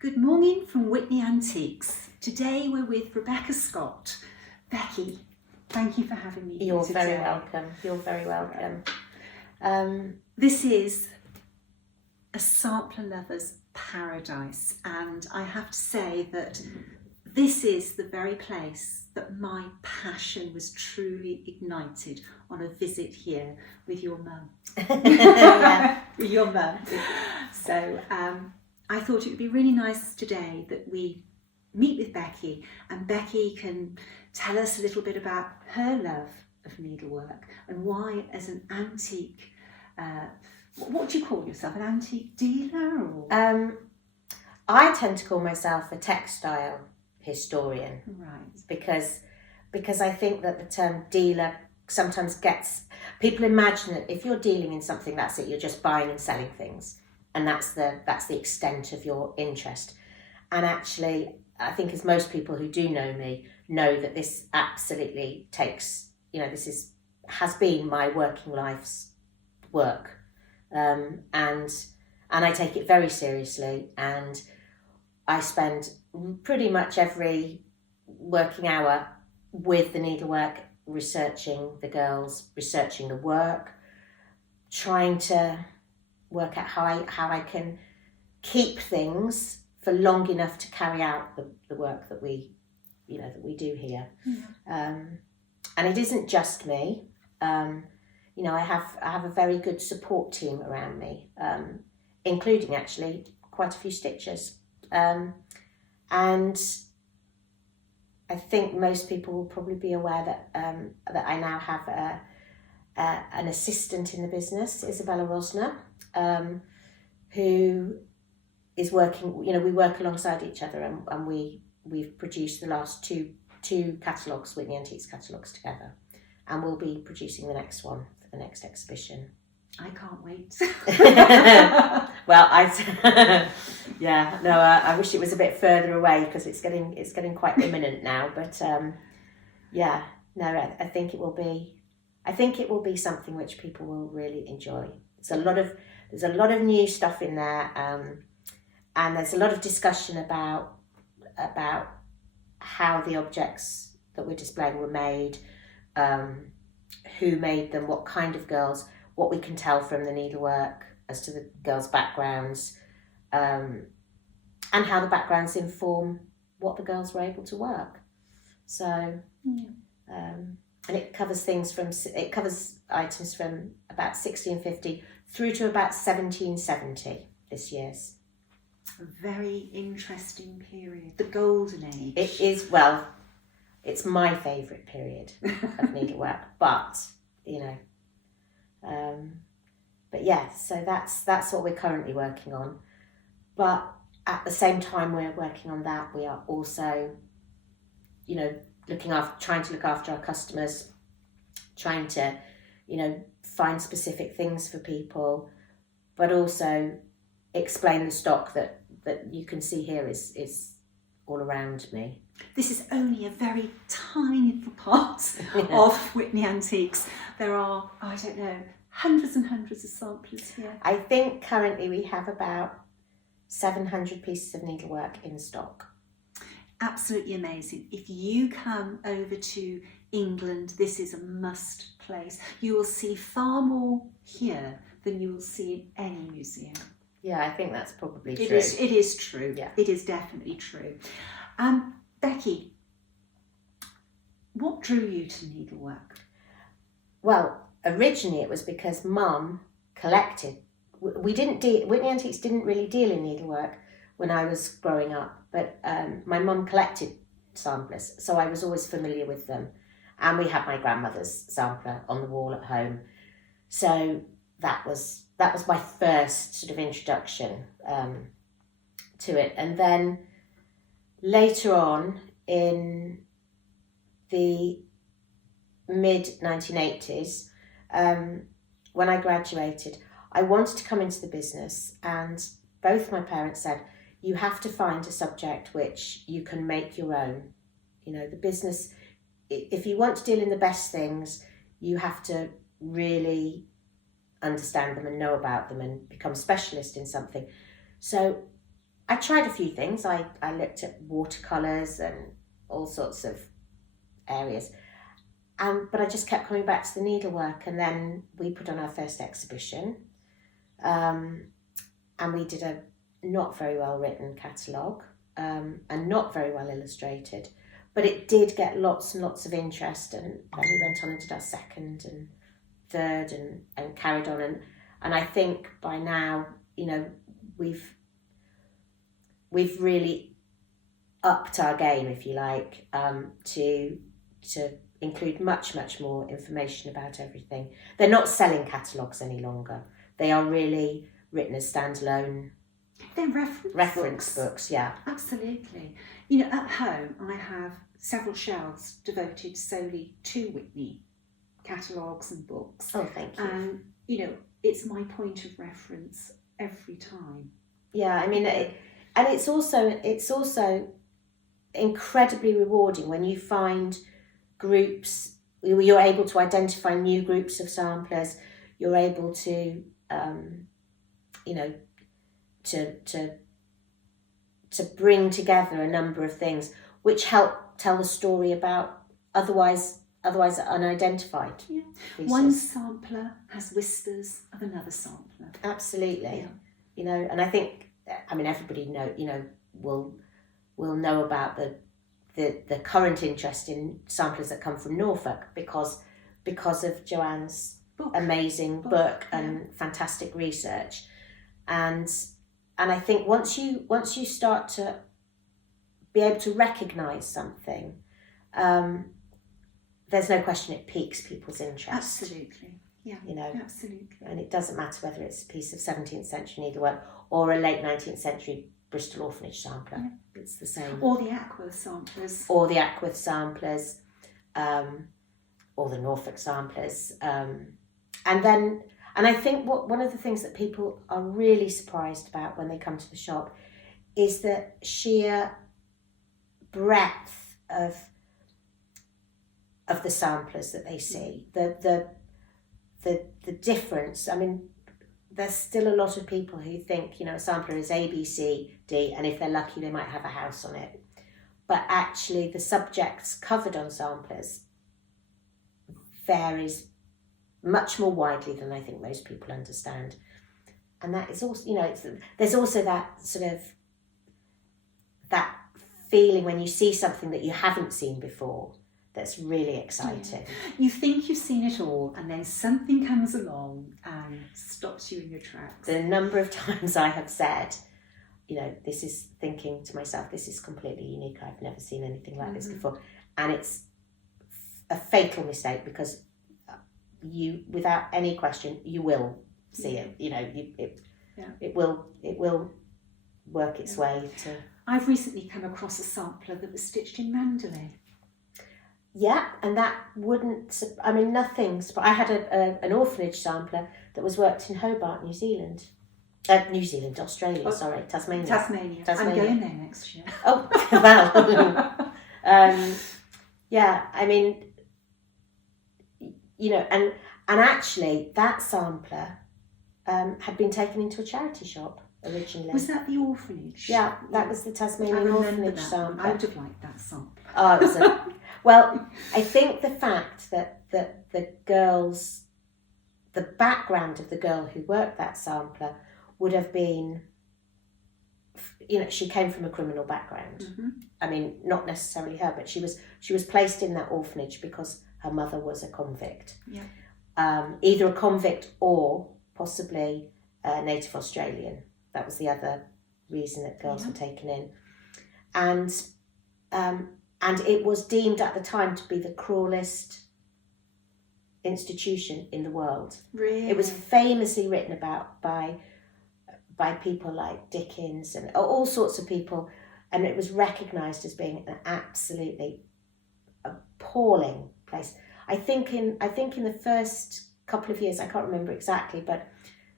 Good morning from Witney Antiques. Today we're with Rebecca Scott. Becky, thank you for having me. You're very welcome. You're very welcome. This is a sampler lover's paradise, and I have to say that this is the very place that my passion was truly ignited on a visit here with your mum. Yeah. With your mum. So I thought it would be really nice today that we meet with Becky, and Becky can tell us a little bit about her love of needlework and why, as an antique, what do you call yourself, an antique dealer? Or? I tend to call myself a textile historian, Right. because I think that the term dealer sometimes gets people imagine that if you're dealing in something, that's it. You're just buying and selling things, and that's the extent of your interest. And actually, I think as most people who do know me know that this absolutely takes, this has been my working life's work, and I take it very seriously, and I spend pretty much every working hour with the needlework, researching the girls, researching the work, trying to work out how I can keep things for long enough to carry out the work that we do here. Yeah. And it isn't just me. I have a very good support team around me, including actually quite a few stitchers. And I think most people will probably be aware that I now have an assistant in the business, Isabella Rosner, who is working. We work alongside each other, and we've produced the last two catalogues, Witney Antiques catalogues, together, and we'll be producing the next one for the next exhibition. I can't wait. Well, I wish it was a bit further away because it's getting quite imminent now. But I think it will be something which people will really enjoy. There's a lot of new stuff in there, and there's a lot of discussion about how the objects that we're displaying were made, who made them, what kind of girls, what we can tell from the needlework as to the girls' backgrounds, and how the backgrounds inform what the girls were able to work. So, and it covers items from about 1650 through to about 1770 this year's. A very interesting period, the golden age. It is, it's my favourite period of needlework, but so that's what we're currently working on. But at the same time we're working on that, we are also, trying to look after our customers, trying to, find specific things for people, but also explain the stock that you can see here is all around me. This is only a very tiny little part of Witney Antiques. There are, hundreds and hundreds of samplers here. I think currently we have about 700 pieces of needlework in stock. Absolutely amazing. If you come over to England, this is a must place. You will see far here than you will see in any museum. Yeah, I think that's probably true. It is true. Yeah. It is definitely true. Becky, what drew you to needlework? Well, originally it was because Mum collected. Witney Antiques didn't really deal in needlework when I was growing up, but my mum collected samplers, so I was always familiar with them. And we had my grandmother's sampler on the wall at home, so that was my first sort of introduction to it. And then later on, in the mid-1980s, when I graduated, I wanted to come into the business, and both my parents said, you have to find a subject which you can make your own. The business, if you want to deal in the best things, you have to really understand them and know about them and become a specialist in something. So I tried a few things. I looked at watercolours and all sorts of areas. But I just kept coming back to the needlework, and then we put on our first exhibition, and we did a not very well written catalogue, and not very well illustrated, but it did get lots and lots of interest, and then we went on and did our second and third and carried on, and I think by now, you know, we've really upped our game, if you like, to include much more information about everything. They're not selling catalogues any longer. They are really written as standalone. They're reference books. Yeah, absolutely. You know, at home I have several shelves devoted solely to Witney catalogues and books. Oh, thank you. And you know, it's my point of reference every time. Yeah, I mean, and it's also incredibly rewarding when you find groups. You're able to identify new groups of samplers. You're able to, you know, to bring together a number of things which help tell the story about otherwise unidentified. Yeah. pieces. One sampler has whispers of another sampler. Absolutely. Yeah. You know, and I think, I mean, everybody will know about the current interest in samplers that come from Norfolk because of Joanne's amazing book and fantastic research, and I think once you start to be able to recognise something, there's no question it piques people's interest. Absolutely. Yeah. You know, absolutely. And it doesn't matter whether it's a piece of 17th century needlework or a late 19th century Bristol orphanage sampler. Yeah. It's the same. Or the Ackworth samplers. Or the Ackworth samplers, or the Norfolk samplers. And I think one of the things that people are really surprised about when they come to the shop is the sheer breadth of the samplers that they see. The difference. I mean, there's still a lot of people who think, you know, a sampler is A, B, C, D, and if they're lucky, they might have a house on it. But actually, the subjects covered on samplers varies much more widely than I think most people understand. And that is also, you know, there's also that sort of, that feeling when you see something that you haven't seen before. That's really exciting. Yeah. You think you've seen it all, and then something comes along and stops you in your tracks. The number of times I have said, you know, this is thinking to myself, this is completely unique. I've never seen anything like this before. And it's a fatal mistake because you, without any question, you will see it. You know, it will work its way to. I've recently come across a sampler that was stitched in Mandalay. Yeah, and that wouldn't, I mean, nothing's, but I had an orphanage sampler that was worked in Hobart, Australia, Tasmania. I'm going there next year. Oh, well. Yeah, I mean, you know, and actually that sampler had been taken into a charity shop originally. Was that the orphanage? Yeah, that was the Tasmanian orphanage sampler. I would have liked that sampler. Oh, it was well, I think the fact that the girls, the background of the girl who worked that sampler would have been, you know, she came from a criminal background. Mm-hmm. I mean, not necessarily her, but she was placed in that orphanage because her mother was a convict. Yeah. Either a convict or possibly a native Australian. That was the other reason that girls were taken in. And it was deemed at the time to be the cruelest institution in the world. Really? It was famously written about by people like Dickens and all sorts of people, and it was recognised as being an absolutely appalling place. I think in the first couple of years, I can't remember exactly, but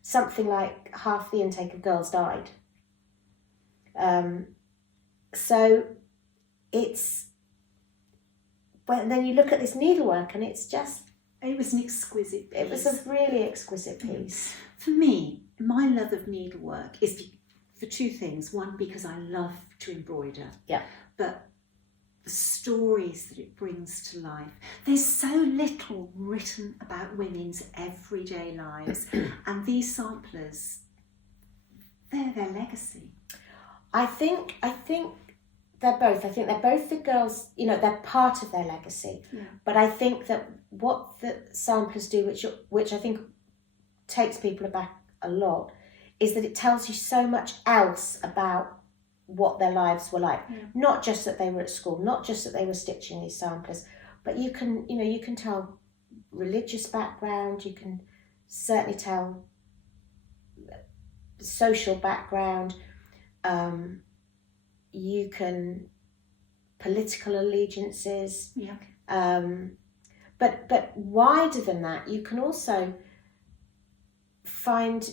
something like half the intake of girls died. So it's. Well, and then you look at this needlework and it's just... It was an exquisite piece. It was a really exquisite piece. For me, my love of needlework is for two things. One, because I love to embroider. Yeah. But the stories that it brings to life. There's so little written about women's everyday lives, and these samplers, they're their legacy. I think they're both. I think they're both the girls, they're part of their legacy. Yeah. But I think that what the samplers do, which I think takes people aback a lot, is that it tells you so much else about what their lives were like. Yeah. Not just that they were at school, not just that they were stitching these samplers, but you can tell religious background, you can certainly tell social background, you can political allegiances, Yeah. but wider than that, you can also find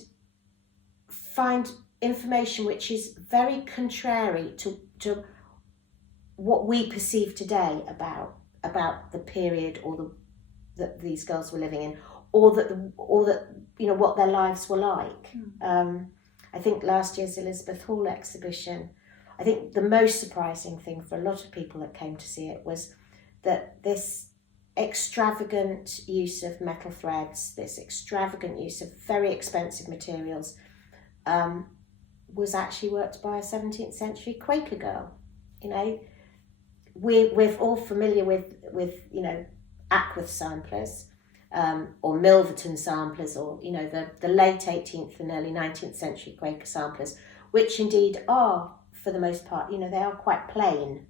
information which is very contrary to what we perceive today about the period that these girls were living in, or that what their lives were like. I think last year's Elizabeth Hall exhibition, I think the most surprising thing for a lot of people that came to see it was that this extravagant use of metal threads, this extravagant use of very expensive materials, was actually worked by a 17th century Quaker girl. We're all familiar with Ackworth samplers, or Milverton samplers, or the late 18th and early 19th century Quaker samplers, which indeed are, for the most part, they are quite plain,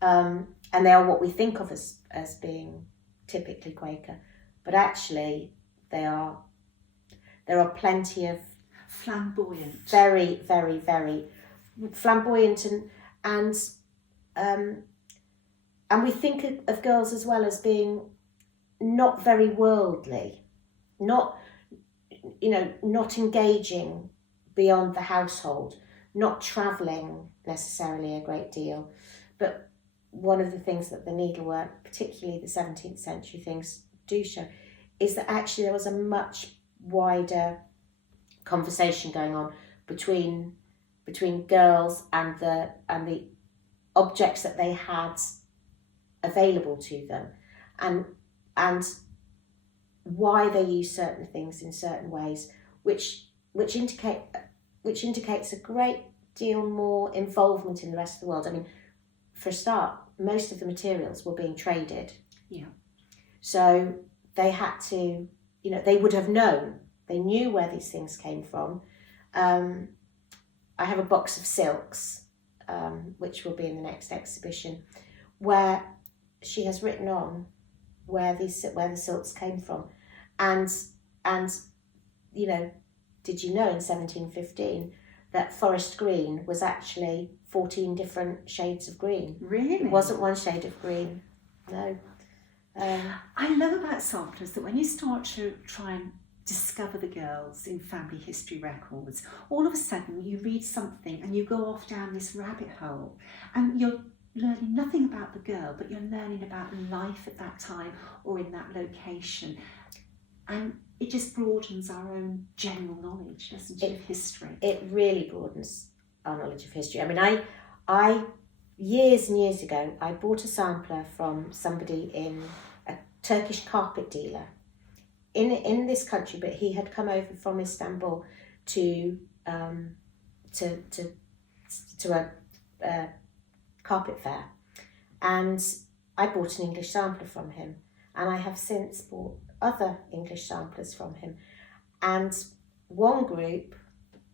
and they are what we think of as being typically Quaker, but actually there are plenty of Flamboyant. very, very, very flamboyant, and we think of girls as well as being not very worldly, not engaging beyond the household, not travelling necessarily a great deal. But one of the things that the needlework, particularly the 17th century things, do show is that actually there was a much wider conversation going on between girls and the objects that they had available to them, and why they use certain things in certain ways, which indicates a great deal more involvement in the rest of the world. I mean, for a start, most of the materials were being traded. Yeah. So they had to, they would have known. They knew where these things came from. I have a box of silks, which will be in the next exhibition, where she has written on where the silks came from, and did you know in 1715 that forest green was actually 14 different shades of green? Really? It wasn't one shade of green. No. I love about samplers that when you start to try and discover the girls in family history records, all of a sudden you read something and you go off down this rabbit hole, and you're learning nothing about the girl, but you're learning about life at that time or in that location, and it just broadens our own general knowledge, doesn't it, of history? It really broadens our knowledge of history. I mean, I years and years ago, I bought a sampler from somebody in a Turkish carpet dealer in this country, but he had come over from Istanbul to a carpet fair, and I bought an English sampler from him, and I have since bought other English samplers from him, and one group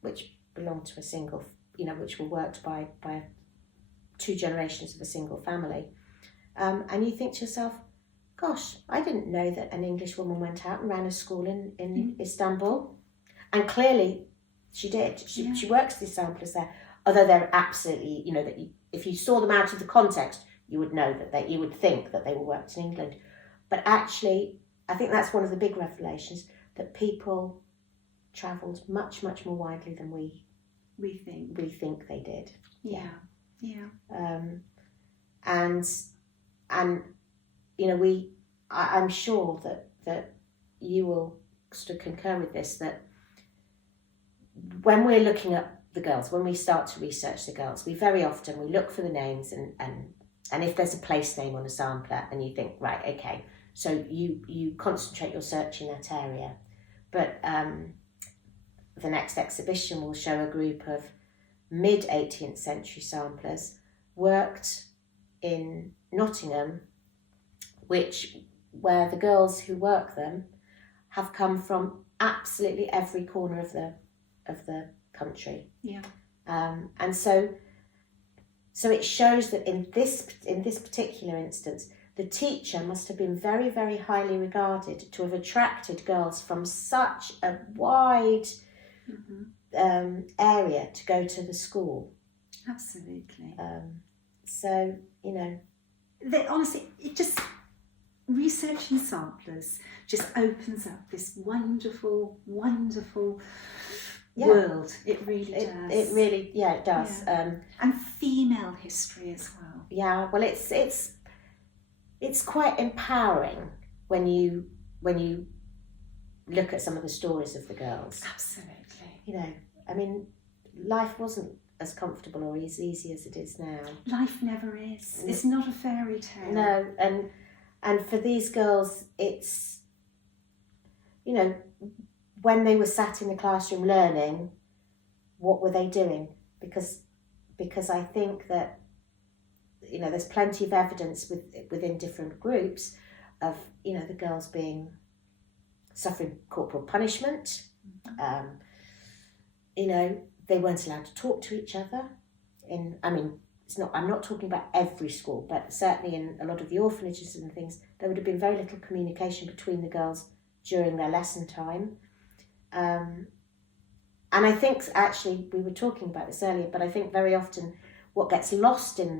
which belonged to a single, which were worked by two generations of a single family, and you think to yourself, gosh, I didn't know that an English woman went out and ran a school in Istanbul, and clearly she did. She works these samplers there, although they're absolutely, that if you saw them out of the context, you would know that you would think that they were worked in England. But actually, I think that's one of the big revelations, that people travelled much, much more widely than we think they did. Yeah. I'm sure that you will sort of concur with this, that when we're looking at the girls, when we start to research the girls, we very often, we look for the names and if there's a place name on a sampler and you think, right, okay, so you concentrate your search in that area. But the next exhibition will show a group of mid-18th century samplers worked in Nottingham, where the girls who work them have come from absolutely every corner of the country. Yeah. And so it shows that in this particular instance, the teacher must have been very, very highly regarded to have attracted girls from such a wide area to go to the school. Absolutely. So, you know, honestly, it just, researching samplers just opens up this wonderful, wonderful world. It really does. It really, it does. Yeah. And female history as well. Yeah, well, it's quite empowering when you look at some of the stories of the girls. Absolutely. You know, I mean, life wasn't as comfortable or as easy as it is now. Life never is. It's not a fairy tale. No, and for these girls, it's, you know, when they were sat in the classroom learning, what were they doing? Because I think that, you know, there's plenty of evidence within different groups of, you know, the girls suffering corporal punishment. You know, they weren't allowed to talk to each other. I'm not talking about every school, but certainly in a lot of the orphanages and things, there would have been very little communication between the girls during their lesson time. And I think, actually, we were talking about this earlier, but I think very often what gets lost in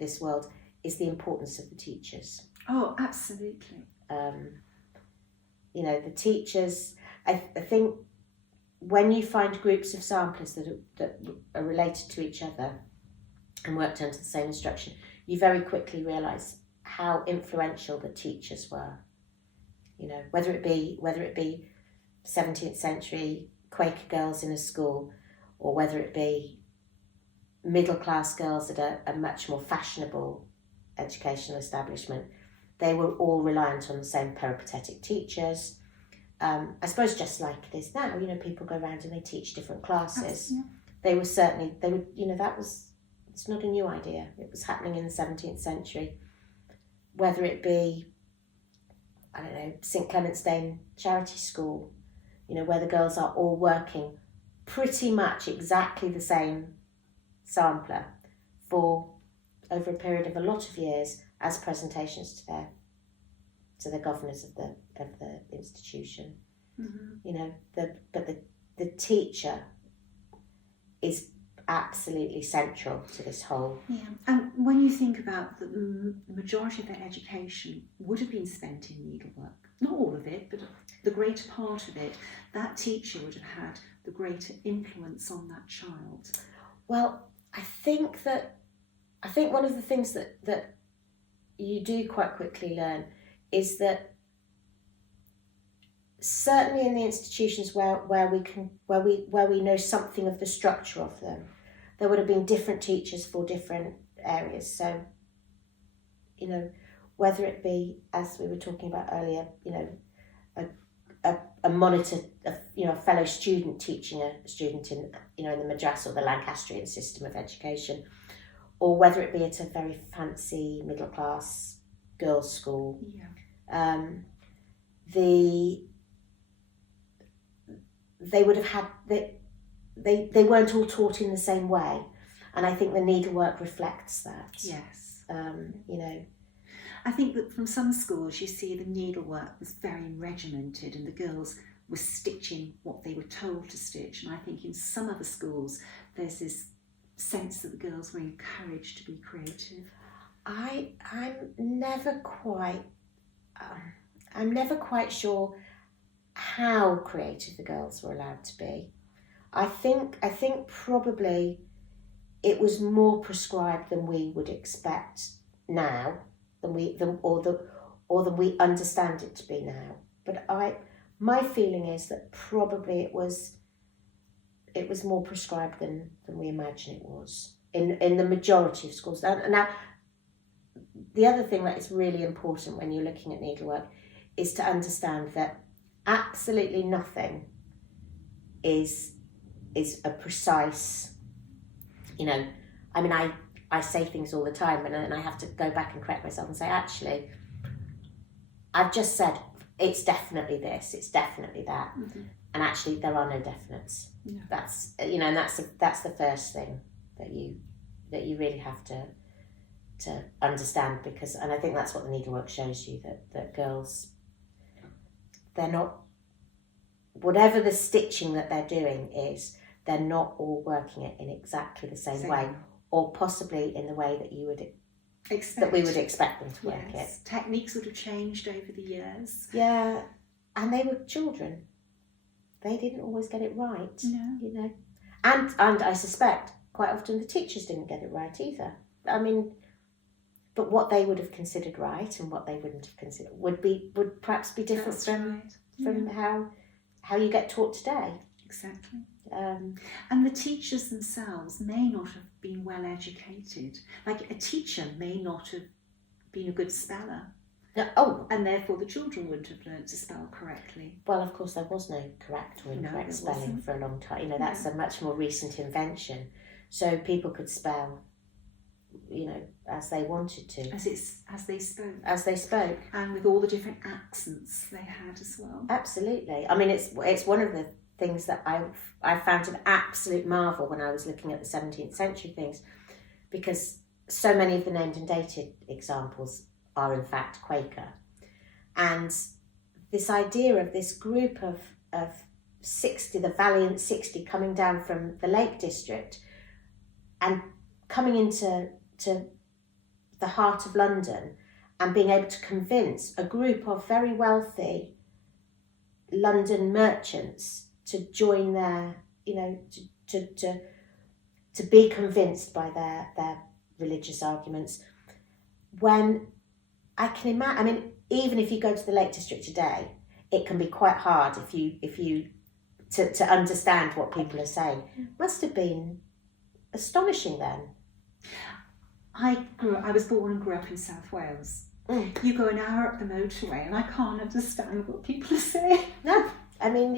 this world is the importance of the teachers. Oh, absolutely. You know, the teachers, I think when you find groups of samplers that are related to each other and worked under the same instruction, you very quickly realise how influential the teachers were. You know, whether it be 17th century Quaker girls in a school, or whether it be middle class girls at a much more fashionable educational establishment, they were all reliant on the same peripatetic teachers. I suppose just like it is now, you know, people go around and they teach different classes. Yeah. It's not a new idea. It was happening in the 17th century. Whether it be, I don't know, St Clement's Dane Charity School, you know, where the girls are all working pretty much exactly the same sampler for over a period of a lot of years as presentations to the governors of the institution. You know, the teacher is absolutely central to this whole. Yeah, and when you think about the majority of their education would have been spent in needlework, not all of it, but the greater part of it, that teacher would have had the greater influence on that child. Well, I think one of the things that you do quite quickly learn is that certainly in the institutions where we know something of the structure of them, there would have been different teachers for different areas. So, you know, whether it be, as we were talking about earlier, you know, a monitor, a fellow student teaching a student in the Madras or the Lancastrian system of education, or whether it be at a very fancy middle class girls' school. Yeah. They would have had they weren't all taught in the same way, and I think the needlework reflects that. Yes. You know, I think that from some schools you see the needlework was very regimented and the girls were stitching what they were told to stitch, and I think in some other schools there's this sense that the girls were encouraged to be creative. I'm never quite sure how creative the girls were allowed to be. I think probably it was more prescribed than we would expect now, than we understand it to be now. But my feeling is that probably it was more prescribed than we imagine it was in the majority of schools. Now, the other thing that is really important when you're looking at needlework is to understand that absolutely nothing is a precise, I mean, I say things all the time and I have to go back and correct myself and say, actually, I've just said it's definitely this, it's definitely that. Mm-hmm. And actually there are no definites. No. That's, and that's the first thing that you really have to understand, and I think that's what the needlework shows you, that girls, they're not, whatever the stitching that they're doing is, they're not all working it in exactly the same way, or possibly in the way that you would that we would expect them to work it. Techniques would have changed over the years. Yeah, and they were children. They didn't always get it right. No. And I suspect quite often the teachers didn't get it right either. I mean, but what they would have considered right and what they wouldn't have considered would perhaps be different from how you get taught today. Exactly. And the teachers themselves may not have been well educated. Like a teacher may not have been a good speller. And therefore the children wouldn't have learned to spell correctly. Well, of course, there was no correct or incorrect spelling for a long time. That's a much more recent invention. So people could spell, as they wanted to. As they spoke. And with all the different accents they had as well. Absolutely. I mean, it's one of the things that I found an absolute marvel when I was looking at the 17th century things, because so many of the named and dated examples are in fact Quaker. And this idea of this group of 60, the valiant 60, coming down from the Lake District and coming into the heart of London and being able to convince a group of very wealthy London merchants to join their, to be convinced by their religious arguments. When I can imagine, I mean, even if you go to the Lake District today, it can be quite hard if you to understand what people are saying. Must have been astonishing then. I was born and grew up in South Wales. You go an hour up the motorway and I can't understand what people are saying. No, I mean,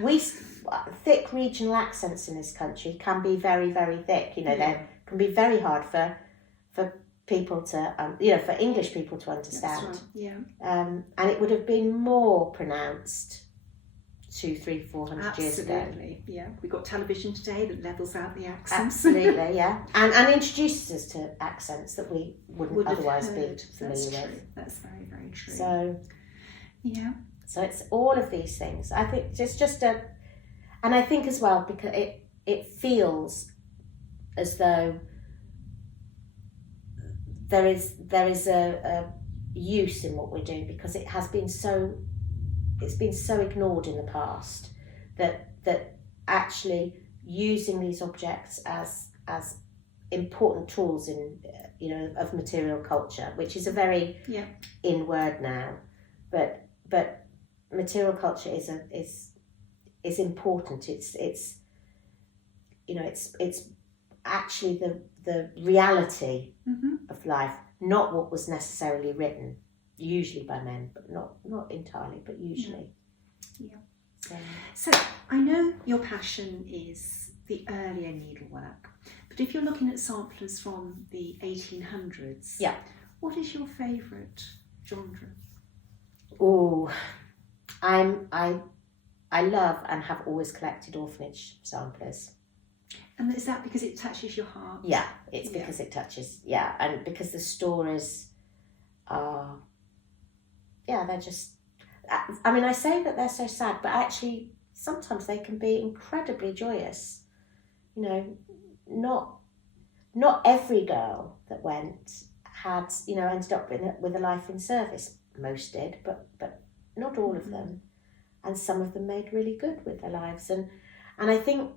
we thick regional accents in this country can be very, very thick. They can be very hard for people to, for English people to understand. That's right. Yeah. And it would have been more pronounced 200, 300, 400 years ago. Absolutely, yeah. We've got television today that levels out the accents. Absolutely, yeah. And introduces us to accents that we wouldn't otherwise be familiar with. That's very, very true. So, yeah. So it's all of these things. I think it's just and I think as well, because it feels as though there is a use in what we're doing, because it's been so ignored in the past that actually using these objects as important tools in of material culture, which is a very in word now, but material culture is important. It's actually the reality of life, not what was necessarily written, usually by men, but not entirely, but usually. Yeah. So I know your passion is the earlier needlework, but if you're looking at samplers from the 1800s, what is your favourite genre? Oh, I love and have always collected orphanage samplers. And is that because it touches your heart? Yeah, it's because it touches, and because the stories are, they're just, I mean, I say that they're so sad, but actually sometimes they can be incredibly joyous. Not every girl that went had, ended up with a life in service. Most did, but not all of them. And some of them made really good with their lives. And I think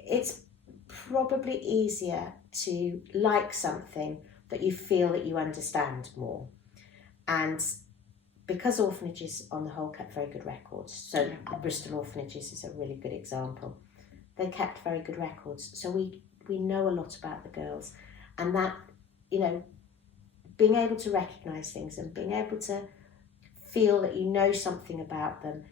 it's probably easier to like something that you feel that you understand more. And because orphanages on the whole kept very good records, so Bristol Orphanages is a really good example. They kept very good records, so we know a lot about the girls, and that, you know, being able to recognise things and being able to feel that you know something about them,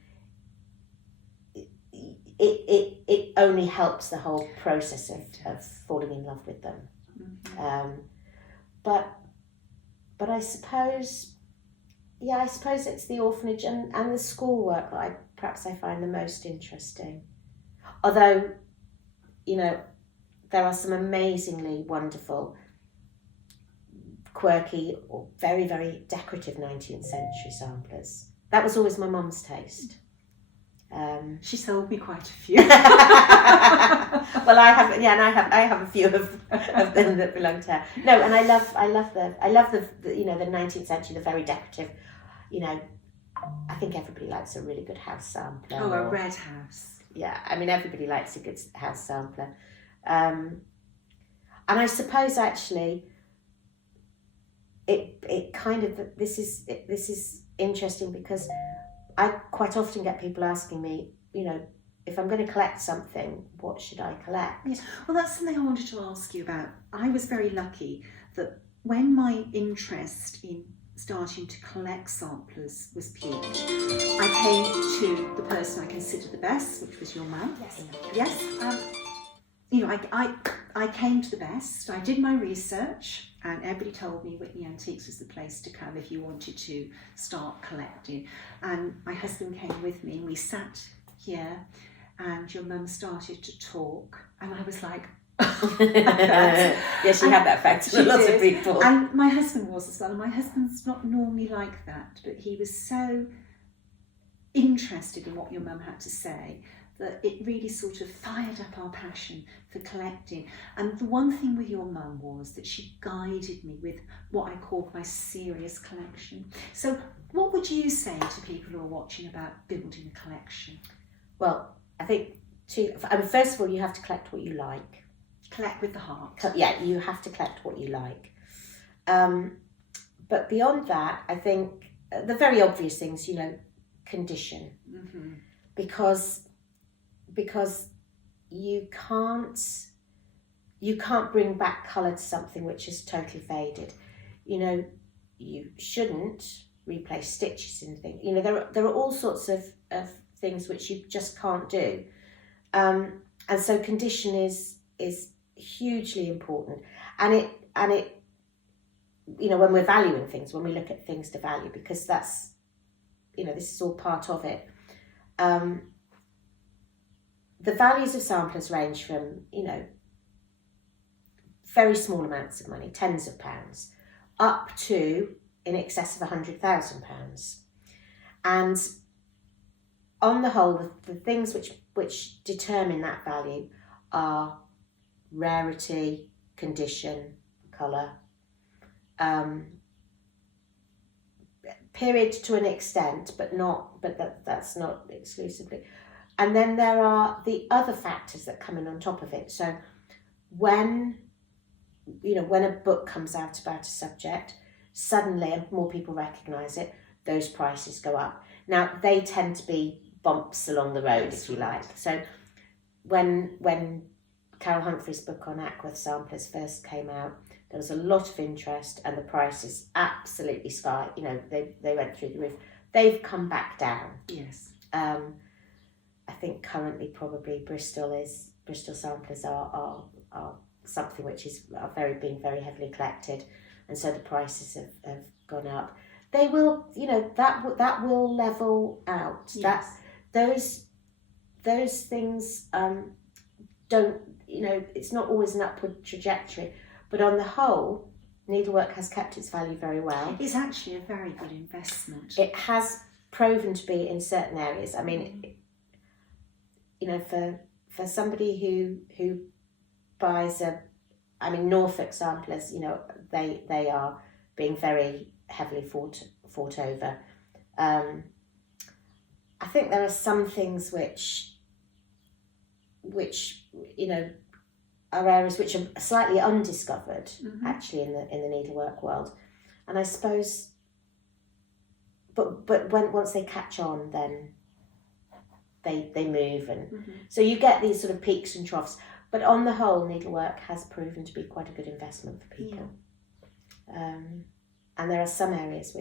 it only helps the whole process of falling in love with them. Mm-hmm. But I suppose it's the orphanage and the schoolwork that I find the most interesting. Although, you know, there are some amazingly wonderful, quirky, or very, very decorative 19th century samplers. That was always my mum's taste. She sold me quite a few. Well, I have a few of them that belong to her. No, and I love the you know, the 19th century, the very decorative. You know, I think everybody likes a really good house sampler. Oh, a red house. Yeah, I mean, everybody likes a good house sampler. And I suppose actually, it kind of, this is interesting because I quite often get people asking me, you know, if I'm going to collect something, what should I collect? Yeah. Well, that's something I wanted to ask you about. I was very lucky that when my interest in starting to collect samplers was peaked, I came to the person I consider the best, which was your mum. Yes. You know, I came to the best. I did my research, and everybody told me Witney Antiques was the place to come if you wanted to start collecting. And my husband came with me, and we sat here, and your mum started to talk, and I was like, Yes, she had that effect on lots of people. And my husband was as well, and my husband's not normally like that, but he was so interested in what your mum had to say that it really sort of fired up our passion for collecting. And the one thing with your mum was that she guided me with what I called my serious collection. So what would you say to people who are watching about building a collection? Well, I think, first of all, you have to collect what you like. Collect with the heart. Yeah, you have to collect what you like. But beyond that, I think the very obvious things, you know, condition. Mm-hmm. Because you can't bring back colour to something which is totally faded. You know, you shouldn't replace stitches in things. You know, there are all sorts of things which you just can't do. And so condition is hugely important. And it you know, when we're valuing things, when we look at things to value, because that's, you know, this is all part of it. The values of samplers range from, you know, very small amounts of money, tens of pounds, up to in excess of £100,000. And on the whole, the things which determine that value are rarity, condition, colour, period to an extent, but that's not exclusively. And then there are the other factors that come in on top of it. So when a book comes out about a subject, suddenly, and more people recognise it, those prices go up. Now, they tend to be bumps along the road, if you like. So when Carol Humphrey's book on Ackworth samplers first came out, there was a lot of interest, and the prices absolutely they went through the roof. They've come back down. Yes. I think currently probably Bristol samplers are something which is being very heavily collected, and so the prices have gone up. They will, you know, that will level out. Yes. Those things don't, you know, it's not always an upward trajectory, but on the whole, needlework has kept its value very well. It's actually a very good investment. It has proven to be in certain areas. I mean, you know, for somebody who buys Norfolk samplers, you know, they are being very heavily fought over. I think there are some things which you know are areas which are slightly undiscovered, actually, in the needlework world, and I suppose but once they catch on, then they move, and so you get these sort of peaks and troughs. But on the whole, needlework has proven to be quite a good investment for people. And there are some areas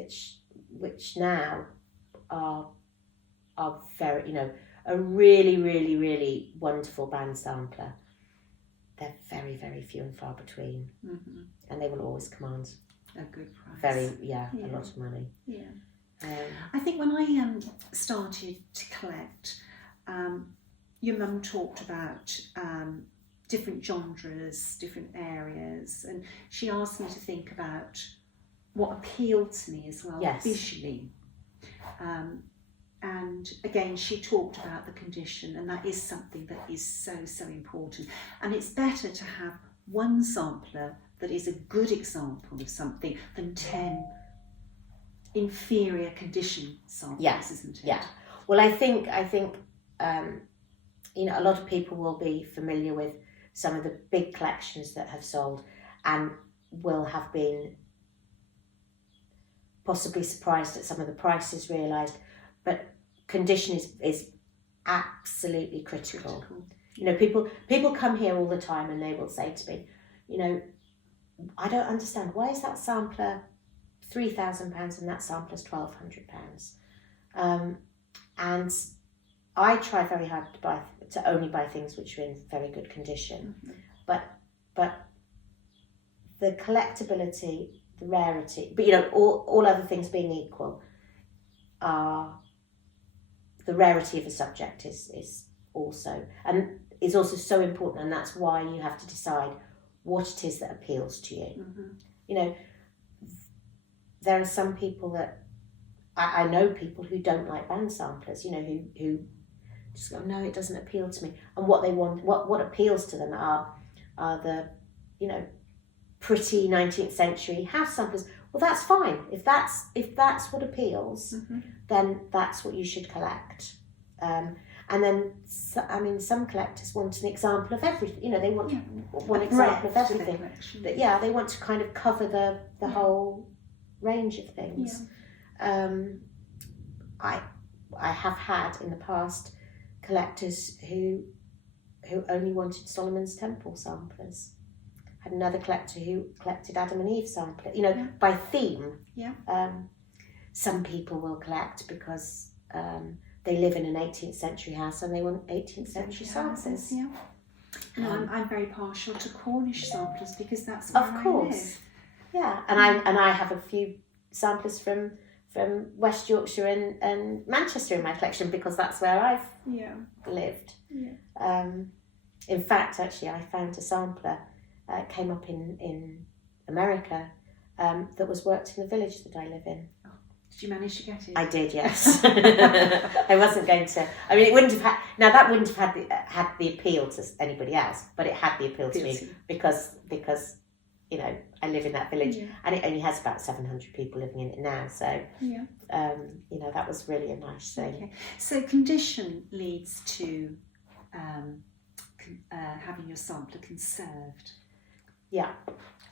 which now are very, a really, really, really wonderful band sampler. They're very, very few and far between, and they will always command a good price. A lot of money. Yeah. I think when I started to collect, your mum talked about different genres, different areas, and she asked me to think about what appealed to me as well, visually. And again, she talked about the condition, and that is something that is so important. And it's better to have one sampler that is a good example of something than 10 inferior condition samples, isn't it? Yeah. Well, I think a lot of people will be familiar with some of the big collections that have sold, and will have been possibly surprised at some of the prices realised. But condition is absolutely critical. People come here all the time and they will say to me, I don't understand, why is that sampler £3,000 and that sampler's £1,200? And I try very hard to only buy things which are in very good condition, but the collectability, the rarity, but all other things being equal, the rarity of a subject is also so important, and that's why you have to decide what it is that appeals to you. There are some people that I know people who don't like band samplers, who just go, no, it doesn't appeal to me. And what they want, what appeals to them are the, pretty 19th century house samplers. Well, that's fine. If that's what appeals, then that's what you should collect. And then, some collectors want an example of everything. They want one example of everything. But they want to kind of cover the whole range of things. I have had in the past collectors who only wanted Solomon's Temple samplers. Had another collector who collected Adam and Eve samplers, by theme. Some people will collect because they live in an 18th century house and they want 18th century samplers. I'm very partial to Cornish samplers because that's where I live. Yeah, and I have a few samplers from West Yorkshire and Manchester in my collection because that's where I've lived. In fact, actually, I found a sampler came up in America that was worked in the village that I live in. Oh, did you manage to get it? I did, yes. I wasn't going to. I mean, it wouldn't have had. Now that wouldn't have had the appeal to anybody else, but it had the appeal to me because I live in that village, and it only has about 700 people living in it now. So that was really a nice thing. Okay. So condition leads to having your sampler conserved. Yeah.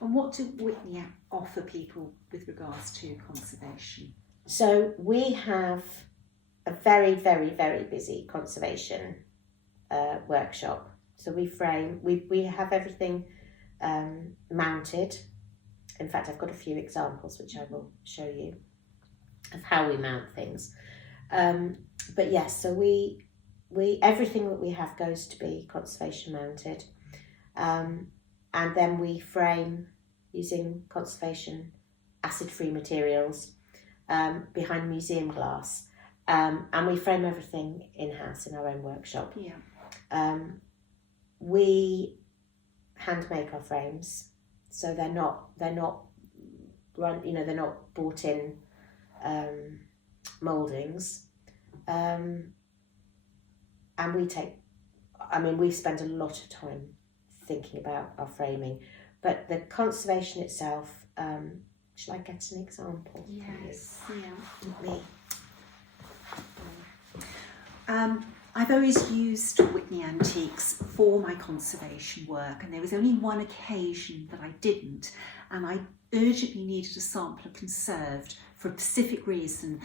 And what do Witney offer people with regards to conservation? So we have a very, very, very busy conservation workshop. So we have everything mounted. In fact, I've got a few examples which I will show you of how we mount things. But yes, so we everything that we have goes to be conservation mounted. And then we frame using conservation acid-free materials behind museum glass. And we frame everything in-house in our own workshop. We hand make our frames, so they're not bought in mouldings. And we spend a lot of time thinking about our framing, but the conservation itself, shall I get an example? Yes, Me. I've always used Witney Antiques for my conservation work, and there was only one occasion that I didn't, and I urgently needed a sampler conserved for a specific reason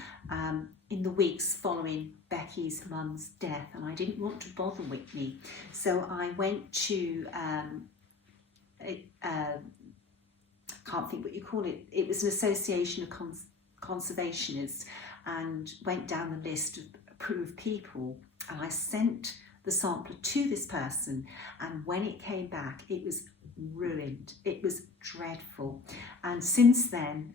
in the weeks following Becky's mum's death, and I didn't want to bother Witney, so I went to can't think what you call it. It was an association of conservationists, and went down the list of approved people, and I sent the sampler to this person, and when it came back it was ruined. It was dreadful, and since then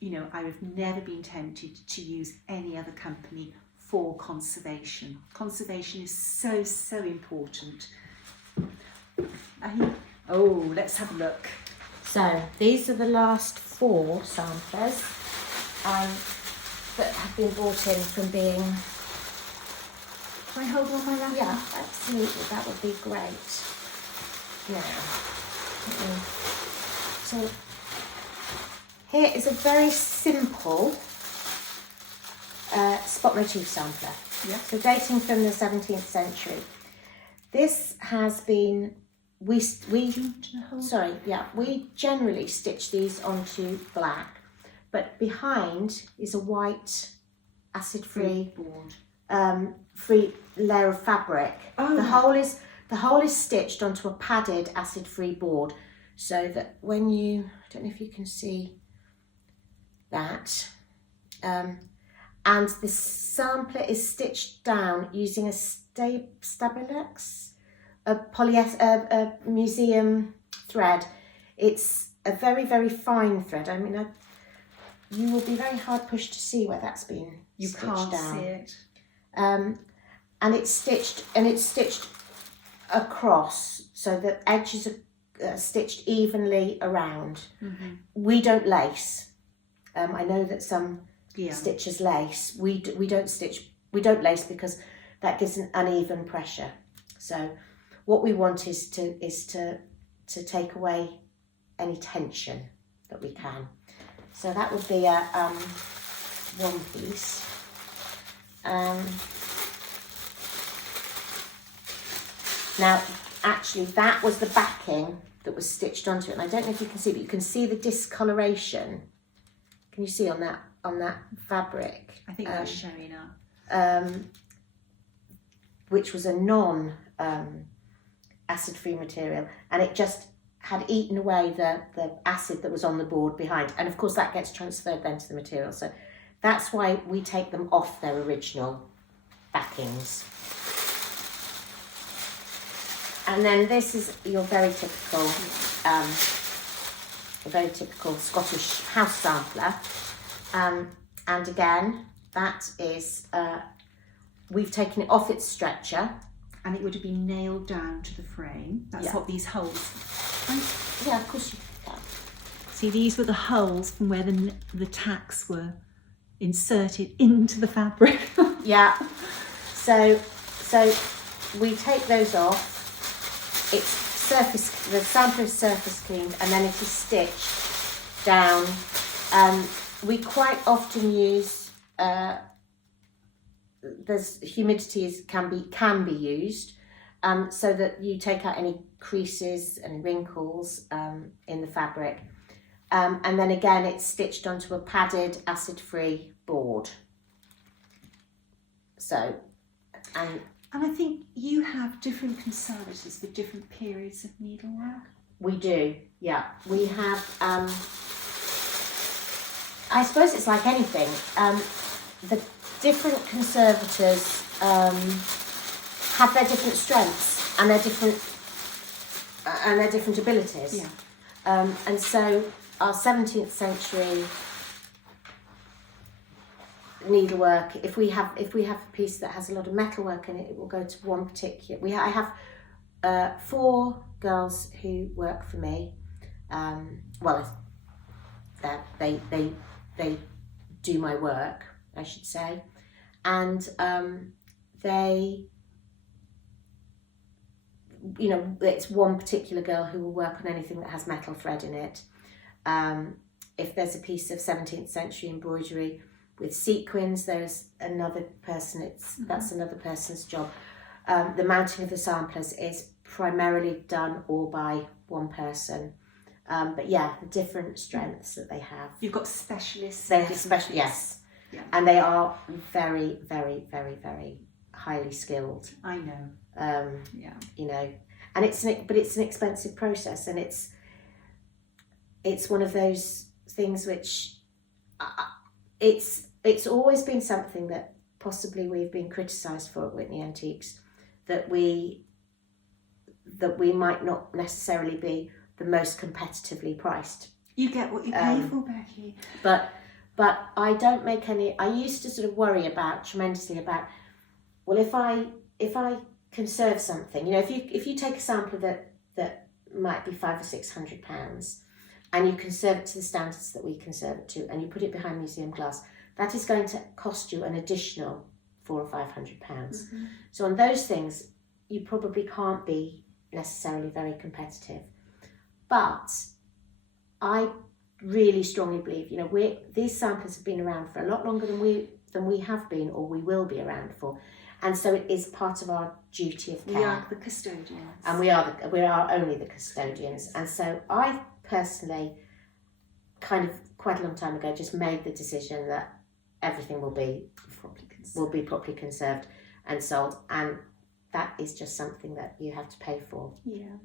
you know, I have never been tempted to use any other company for conservation. Conservation is so important. Oh, let's have a look. So these are the last 4 samplers that have been brought in from being... Can I hold on my wrapper? Yeah, absolutely, that would be great. Now, so here is a very simple spot motif sampler. Yeah. So dating from the 17th century. This has been... We generally stitch these onto black, but behind is a white acid-free board, free layer of fabric. Oh, the whole is stitched onto a padded acid-free board, so that when you, I don't know if you can see that, and the sampler is stitched down using a Stabilex, a museum thread. It's a very fine thread. I mean, you will be very hard pushed to see where that's been stitched down. You can't see it. And it's stitched across, so the edges are stitched evenly around. Mm-hmm. We don't lace. I know that some Yeah. stitchers lace. We don't lace because that gives an uneven pressure. So what we want is to take away any tension that we can. So that would be a one piece. Now, actually, that was the backing that was stitched onto it, and I don't know if you can see, but you can see the discoloration. Can you see on that fabric? I think that's showing up. Which was a non acid-free material, and it just had eaten away the acid that was on the board behind, and of course that gets transferred then to the material. So that's why we take them off their original backings. And then this is your very typical Scottish house sampler, and again that is we've taken it off its stretcher. And it would have been nailed down to the frame. That's what these holes. Yeah, of course you can. See, these were the holes from where the tacks were inserted into the fabric. Yeah. So we take those off. The sampler is surface cleaned, and then it is stitched down. We quite often use there's humidity can be used, so that you take out any creases and wrinkles in the fabric, and then again it's stitched onto a padded acid-free board. So, and I think you have different conservators for different periods of needlework. We do, yeah. We have, I suppose it's like anything. The different conservators have their different strengths and their different abilities. Yeah. And so our 17th century needlework, if we have a piece that has a lot of metalwork in it, it will go to one particular. I have 4 girls who work for me. They do my work, I should say, and they, you know, it's one particular girl who will work on anything that has metal thread in it. If there's a piece of 17th century embroidery with sequins, there's another person. That's another person's job. The mounting of the samplers is primarily done all by one person. But yeah, the different strengths that they have. You've got specialists. They have special, yes. Yeah. And they are very, very, very, very highly skilled. I know. Yeah. You know, and it's an expensive process, and it's one of those things which it's always been something that possibly we've been criticised for at Witney Antiques, that we might not necessarily be the most competitively priced. You get what you pay for, Becky. But I don't make any. I used to sort of worry tremendously about. Well, if I conserve something, you know, if you take a sample that might be £500 or £600, and you conserve it to the standards that we conserve it to, and you put it behind museum glass, that is going to cost you an additional £400 or £500. Mm-hmm. So on those things, you probably can't be necessarily very competitive. But I really strongly believe, you know, these samplers have been around for a lot longer than we have been, or we will be around for, and so it is part of our duty of care. We are the custodians, and we are only the custodians. And so I personally, kind of quite a long time ago, just made the decision that everything will be properly conserved and sold, and that is just something that you have to pay for. Yeah.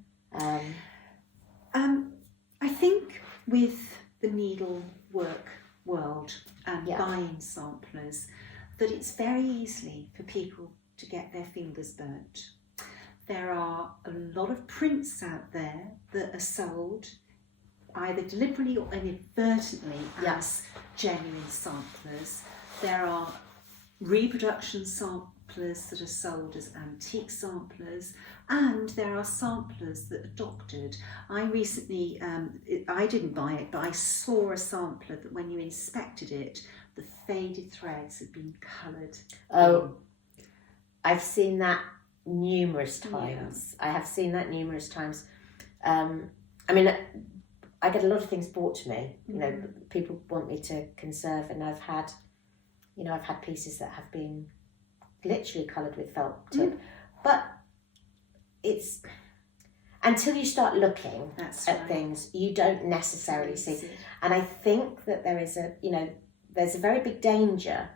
I think with the needlework world and buying samplers, that it's very easy for people to get their fingers burnt. There are a lot of prints out there that are sold either deliberately or inadvertently as genuine samplers. There are reproduction samplers that are sold as antique samplers, and there are samplers that are doctored. I recently, I didn't buy it, but I saw a sampler that when you inspected it, the faded threads had been coloured. Oh, I've seen that numerous times. Yeah. I have seen that numerous times. I mean, I get a lot of things brought to me. You know, people want me to conserve, and I've had pieces that have been literally coloured with felt tip. But it's until you start looking at things, you don't necessarily see. And I think that there's a very big danger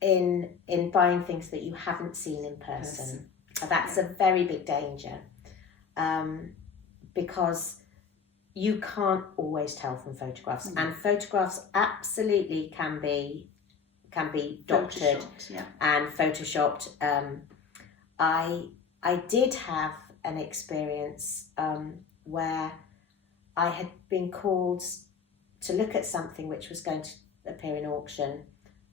in buying things that you haven't seen in person. That's a very big danger, because you can't always tell from photographs, and photographs absolutely can be doctored and photoshopped. I did have an experience where I had been called to look at something which was going to appear in auction.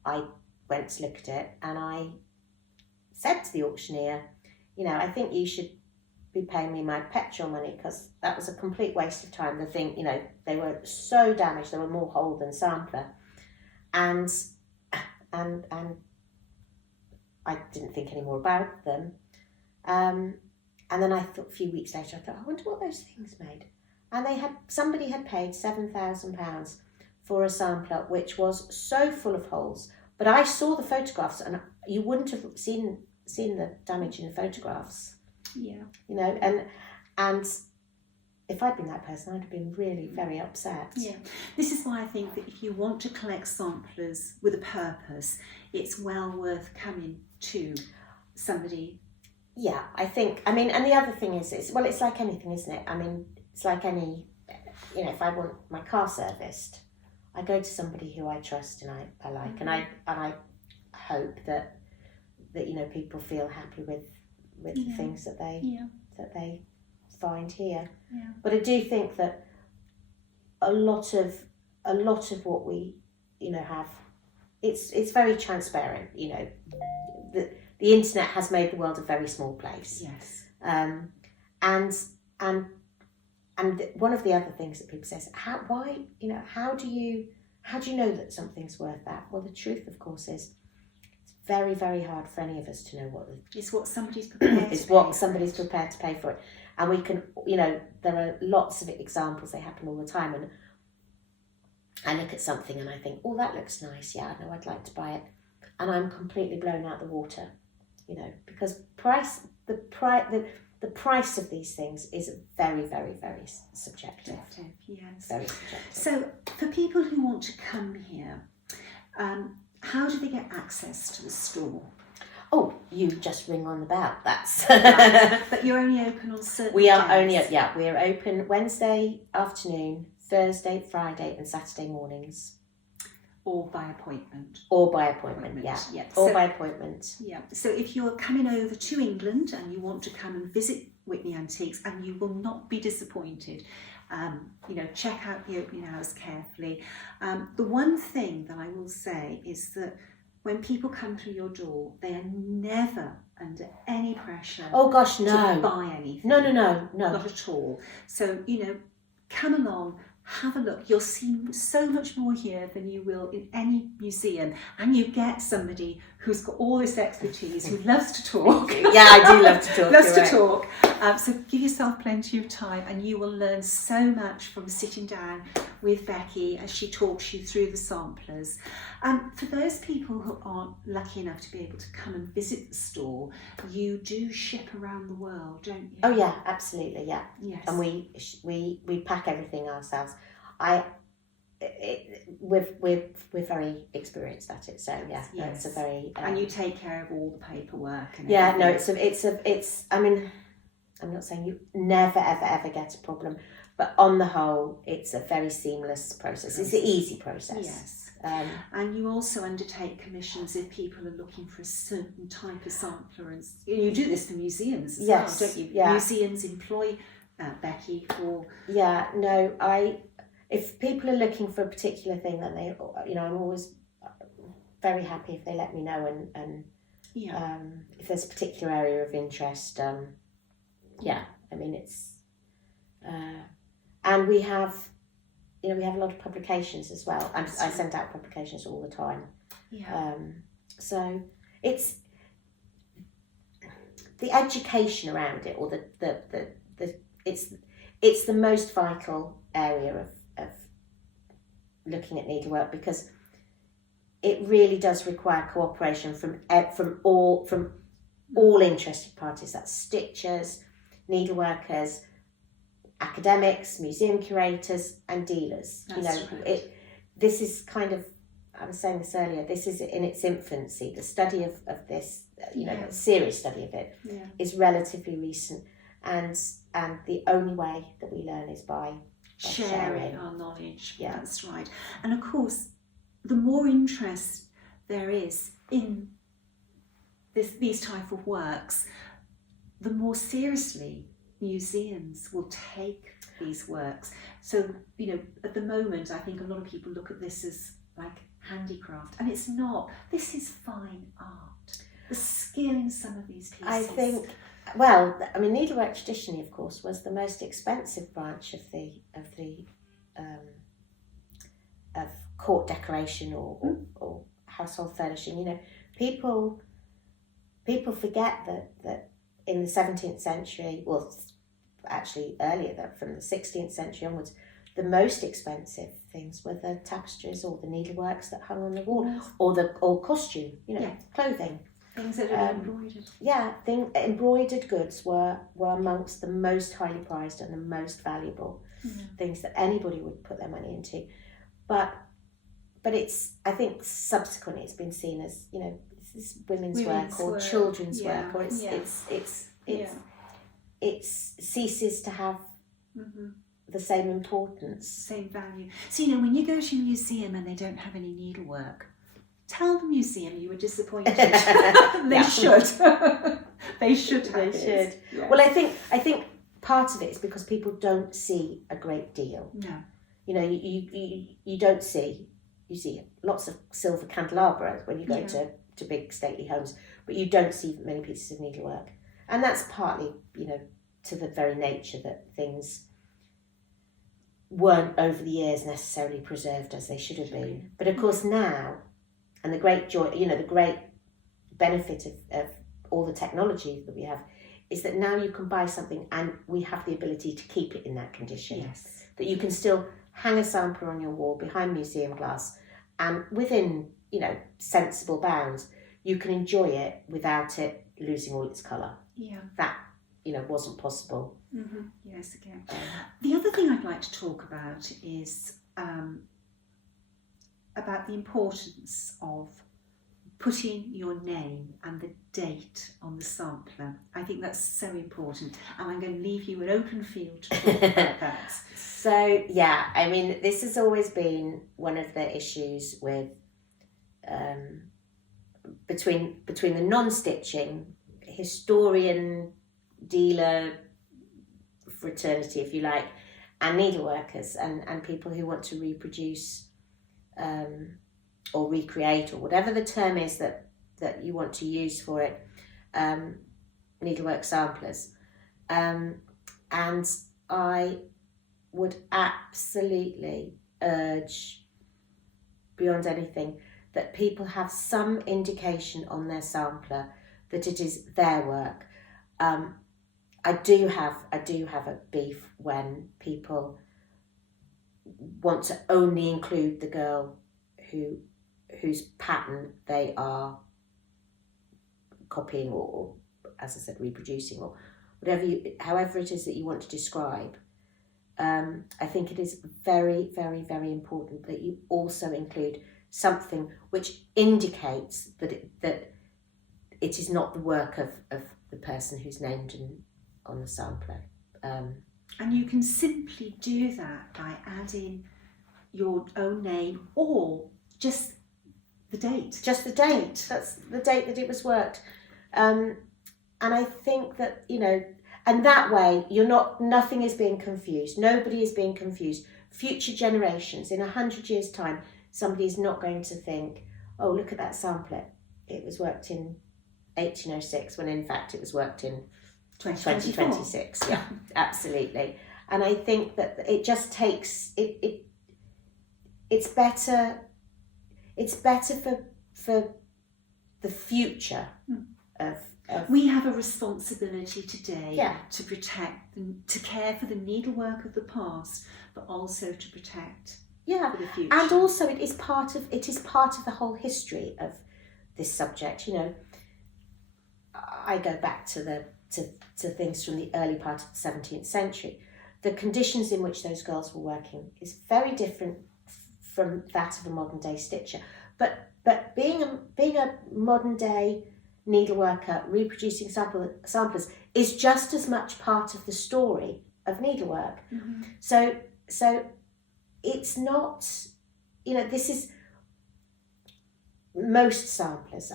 I went to look at it, and I said to the auctioneer, you know, I think you should be paying me my petrol money, because that was a complete waste of time. The thing, you know, they were so damaged, they were more whole than sampler, and I didn't think any more about them. And then I thought, a few weeks later, I thought, I wonder what those things made. And somebody had paid £7,000 for a sampler which was so full of holes. But I saw the photographs, and you wouldn't have seen the damage in the photographs. Yeah. You know, and if I'd been that person, I'd have been really very upset. Yeah. This is why I think that if you want to collect samplers with a purpose, it's well worth coming to somebody. Yeah, I think, I mean, and the other thing is, it's like anything, isn't it? I mean, it's like any, you know, if I want my car serviced, I go to somebody who I trust and I like, and I hope that you know, people feel happy with the things that they find here. Yeah. But I do think that a lot of what we, you know, have, it's very transparent. You know, the internet has made the world a very small place. Yes. And one of the other things that people say is, how do you know that something's worth that? Well, the truth, of course, is it's very, very hard for any of us to know it's what somebody's prepared. It's what somebody's prepared to pay for it, and we can, you know, there are lots of examples. They happen all the time, and I look at something and I think, oh, that looks nice. Yeah, I know, I'd like to buy it, and I'm completely blown out the water, you know, because the the price of these things is very, very, very subjective. Yes. Very subjective. So for people who want to come here, how do they get access to the store? Oh, you just ring on the bell. That's. But you're only open on certain We are days. we're open Wednesday afternoon, Thursday, Friday, and Saturday mornings. Or by appointment. Or by appointment, yeah. Or by appointment. Yeah. So if you're coming over to England and you want to come and visit Witney Antiques, and you will not be disappointed, check out the opening hours carefully. The one thing that I will say is that when people come through your door, they are never under any pressure. Oh gosh, no. To buy anything. No. Not at all. So, come along, have a look. You'll see so much more here than you will in any museum, and you get somebody who's got all this expertise, who loves to talk. Yeah, I do love to talk. Loves to talk. So give yourself plenty of time, and you will learn so much from sitting down with Becky as she talks you through the samplers. For those people who aren't lucky enough to be able to come and visit the store, you do ship around the world, don't you? Oh yeah, absolutely, yeah. Yes. And we pack everything ourselves. We're very experienced at it, so yeah, yes. It's a very and you take care of all the paperwork. And yeah, everything. no, it's. I mean, I'm not saying you never ever get a problem, but on the whole, it's a very seamless process. It's an easy process. Yes. And you also undertake commissions if people are looking for a certain type of sampler, and you do this for museums as well, don't you? Yeah. Museums employ Becky for. Yeah, no, if people are looking for a particular thing, then they, I'm always very happy if they let me know, and if there's a particular area of interest, I mean it's, and we have a lot of publications as well. I send out publications all the time. Yeah. So it's the education around it, or it's the most vital area of looking at needlework, because it really does require cooperation from all interested parties. That's stitchers, needleworkers, academics, museum curators, and dealers. That's right. This is kind of, I was saying this earlier, this is in its infancy. The study of this, a serious study of it, is relatively recent, and the only way that we learn is by sharing our knowledge. Yeah. That's right. And of course, the more interest there is in these type of works, the more seriously museums will take these works. So, at the moment, I think a lot of people look at this as like handicraft, and it's not. This is fine art. The skill in some of these pieces. I think. Well, I mean, needlework traditionally, of course, was the most expensive branch of court decoration or household furnishing. People forget that in the 17th century, well, actually earlier, from the 16th century onwards, the most expensive things were the tapestries or the needleworks that hung on the wall, or costume, clothing. Things that are embroidered. Yeah, embroidered goods were amongst the most highly prized and the most valuable things that anybody would put their money into. But it's, I think subsequently it's been seen as, this is women's work or children's work, or it ceases to have the same importance. Same value. So, when you go to a museum and they don't have any needlework, tell the museum you were disappointed. They should. They should. Yes. Well, I think part of it is because people don't see a great deal. No. You don't see. You see lots of silver candelabra when you go to big stately homes, but you don't see many pieces of needlework, and that's partly to the very nature that things weren't over the years necessarily preserved as they should have been. But of course now. And the great joy, the great benefit of all the technology that we have is that now you can buy something and we have the ability to keep it in that condition. Yes. That you can still hang a sampler on your wall behind museum glass, and within, sensible bounds, you can enjoy it without it losing all its colour. Yeah. wasn't possible. Yes, again. The other thing I'd like to talk about is about the importance of putting your name and the date on the sampler. I think that's so important, and I'm going to leave you an open field to talk about that. So yeah, I mean, this has always been one of the issues with between the non-stitching historian dealer fraternity, if you like, and needleworkers and people who want to reproduce or recreate, or whatever the term is that you want to use for it, needlework samplers. And I would absolutely urge, beyond anything, that people have some indication on their sampler that it is their work. I do have a beef when people want to only include the girl whose pattern they are copying or, as I said, reproducing, or however it is that you want to describe. I think it is very, very, very important that you also include something which indicates that it is not the work of the person who's named on the sampler. And you can simply do that by adding your own name or just the date. Just the date. That's the date that it was worked. And I think that, and that way nothing is being confused. Nobody is being confused. Future generations, in 100 years' time, somebody is not going to think, oh, look at that sampler. It was worked in 1806, when in fact it was worked in 2026. Yeah, absolutely. And I think that it just takes it's better for the future of we have a responsibility today Yeah. to protect and to care for the needlework of the past, but also to protect for the future. And also it is part of the whole history of this subject. I go back to things from the early part of the 17th century. The conditions in which those girls were working is very different from that of a modern day stitcher. But being a modern day needleworker reproducing samplers is just as much part of the story of needlework. Mm-hmm. So it's not, this is, most samplers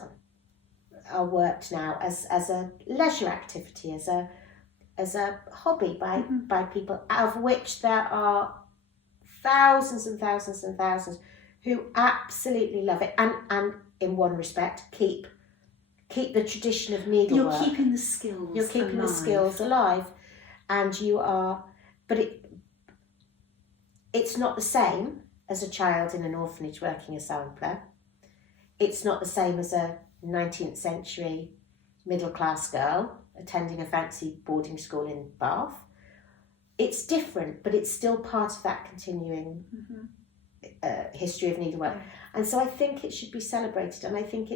are worked now as a leisure activity, as a hobby by people, out of which there are thousands and thousands and thousands who absolutely love it, and in one respect keep the tradition of needlework. You're keeping the skills. You're keeping alive. the skills alive, and you are. But it's not the same as a child in an orphanage working a sampler. It's not the same as a 19th century middle class girl attending a fancy boarding school in Bath. It's different, but it's still part of that continuing history of needlework. Yeah. And so I think it should be celebrated, and I think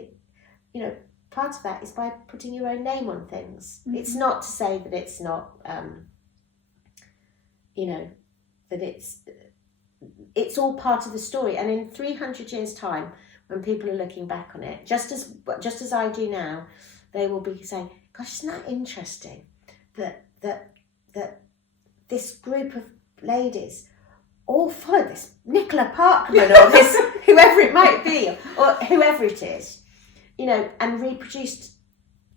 part of that is by putting your own name on things. Mm-hmm. It's not to say that it's not, that it's all part of the story. And in 300 years' time, when people are looking back on it, just as I do now, they will be saying, "Gosh, isn't that interesting that this group of ladies all followed this Nicola Parkman or this whoever it might be, or whoever it is, and reproduced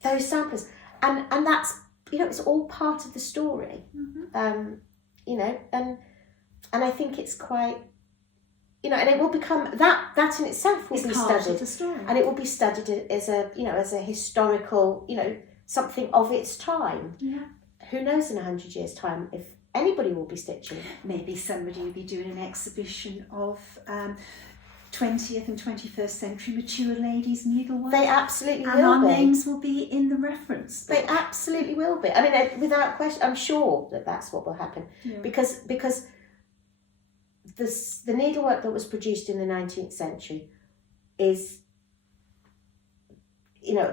those samplers, and that's it's all part of the story, and I think it's quite, and it will become that in itself will be studied, the story. and it will be studied as a historical, something of its time. Yeah. Who knows in 100 years' time if anybody will be stitching? Maybe somebody will be doing an exhibition of 20th and 21st century mature ladies needlework. They absolutely and will our be. names will be in the reference book. They absolutely will be. I mean, without question, I'm sure that's what will happen. Yeah. Because the needlework that was produced in the 19th century is,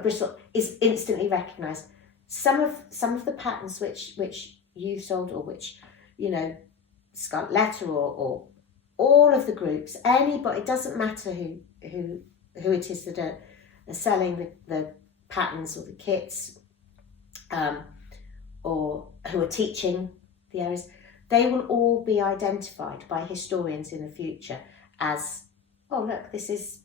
Bristol is instantly recognised. some of the patterns which you've sold, or which, you know, Scarlet Letter or all of the groups, anybody, it doesn't matter who it is that are selling the patterns or the kits, or who are teaching the areas, they will all be identified by historians in the future as, oh look, this is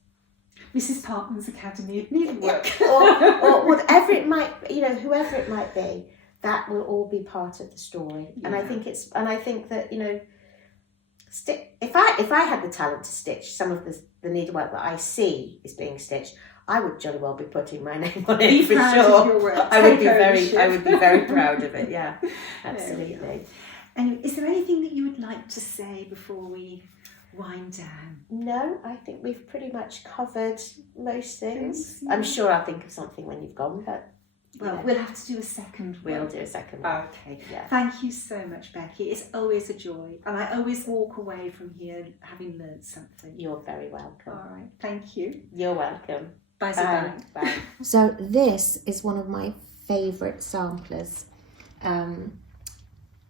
Mrs. Parton's Academy of Needlework. or whatever it might, you know, whoever it might be, that will all be part of the story. Yeah. And I think that, you know, if I had the talent to stitch some of the needlework that I see is being stitched, I would jolly well be putting my name on it for sure. I would be very proud of it. Yeah, absolutely. And is there anything that you would like to say before we wind down? No, I think we've pretty much covered most things. I'm sure I'll think of something when you've gone, but we'll have to do a second one. We'll do a second one. Okay. Yeah. Thank you so much, Becky. It's always a joy, and I always walk away from here having learned something. You're very welcome. All right. Thank you. You're welcome. Bye. Bye. Bye. So this is one of my favourite samplers.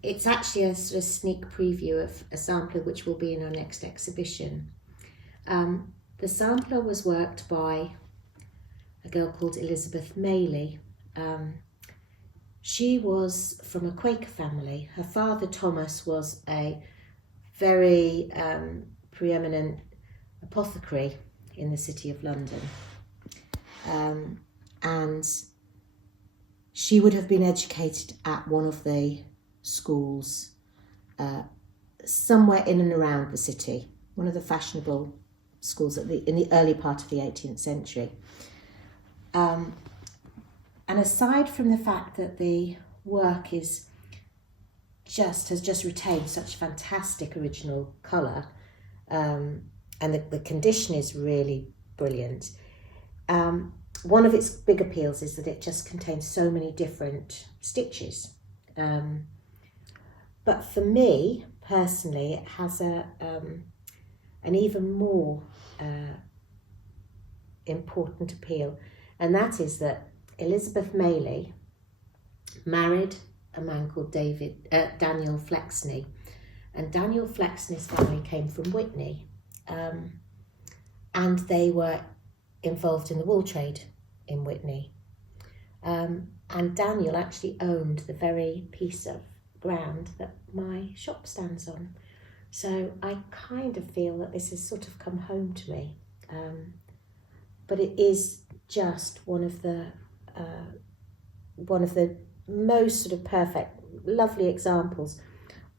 It's actually a sort of sneak preview of a sampler which will be in our next exhibition. The sampler was worked by a girl called Elizabeth Maylie. She was from a Quaker family. Her father Thomas was a very preeminent apothecary in the city of London. And she would have been educated at one of the schools somewhere in and around the city, one of the fashionable schools in the early part of the 18th century. And aside from the fact that the work has just retained such fantastic original colour, and the condition is really brilliant, one of its big appeals is that it just contains so many different stitches. But for me, personally, it has an even more important appeal, and that is that Elizabeth Maylie married a man called Daniel Flexney, and Daniel Flexney's family came from Witney, and they were involved in the wool trade in Witney. And Daniel actually owned the very piece of ground that my shop stands on. So I kind of feel that this has sort of come home to me. But it is just one of the most sort of perfect, lovely examples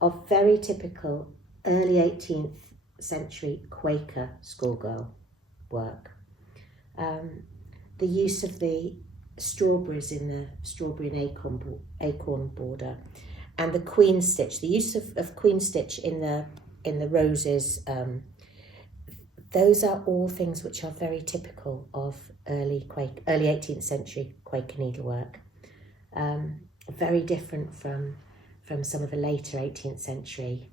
of very typical early 18th century Quaker schoolgirl work. The use of the strawberries in the strawberry and acorn border, and the queen stitch, the use of queen stitch in the roses, those are all things which are very typical of early 18th century Quaker needlework. Very different from some of the later 18th century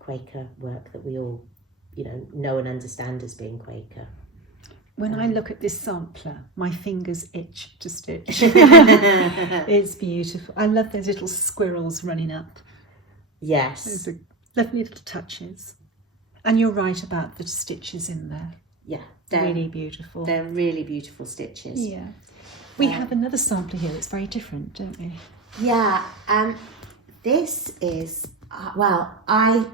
Quaker work that we all, know and understand as being Quaker. When I look at this sampler, my fingers itch to stitch. It's beautiful. I love those little squirrels running up. Yes. Those are lovely little touches. And you're right about the stitches in there. Yeah. Really beautiful. They're really beautiful stitches. Yeah. We have another sampler here that's very different, don't we? Yeah. This is, I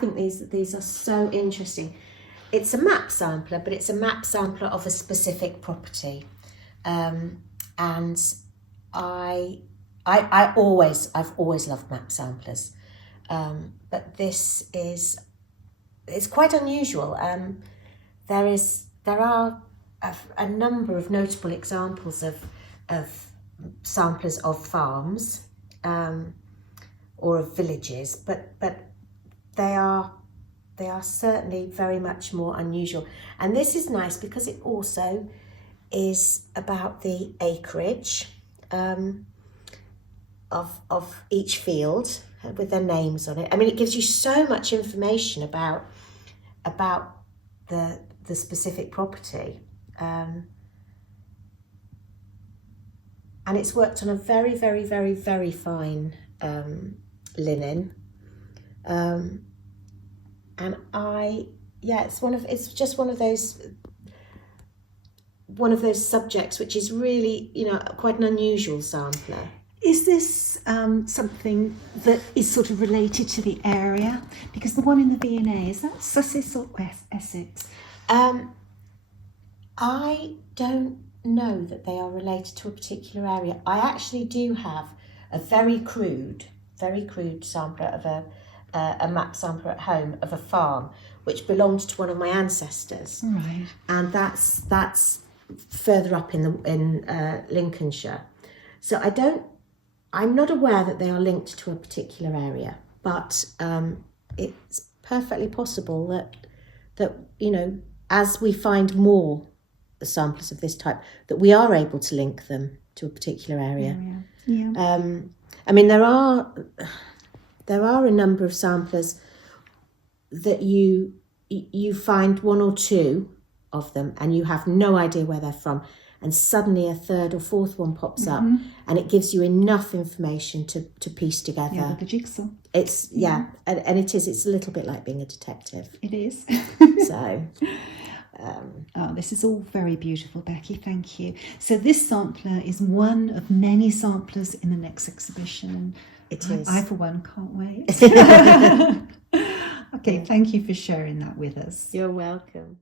think these are so interesting. It's a map sampler, but it's a map sampler of a specific property, and I've always loved map samplers, but it's quite unusual. There are a number of notable examples of samplers of farms, or of villages, but they are certainly very much more unusual. And this is nice because it also is about the acreage of each field with their names on it. I mean, it gives you so much information about the specific property. and it's worked on a very, very, very, very fine linen. And it's just one of those subjects which is really, quite an unusual sampler. Is this something that is sort of related to the area? Because the one in the V&A, is that Sussex or Essex? I don't know that they are related to a particular area. I actually do have a very crude sampler of a map sampler at home of a farm which belonged to one of my ancestors. Right. And that's further up in Lincolnshire. So I'm not aware that they are linked to a particular area, but it's perfectly possible that as we find more samplers of this type, that we are able to link them to a particular area. Yeah. I mean, there are a number of samplers that you find one or two of them and you have no idea where they're from, and suddenly a third or fourth one pops up, and it gives you enough information to piece together. Yeah, with the jigsaw. It's and it's a little bit like being a detective. It is. So this is all very beautiful, Becky, thank you. So this sampler is one of many samplers in the next exhibition. It is. I for one can't wait. Okay, thank you for sharing that with us. You're welcome.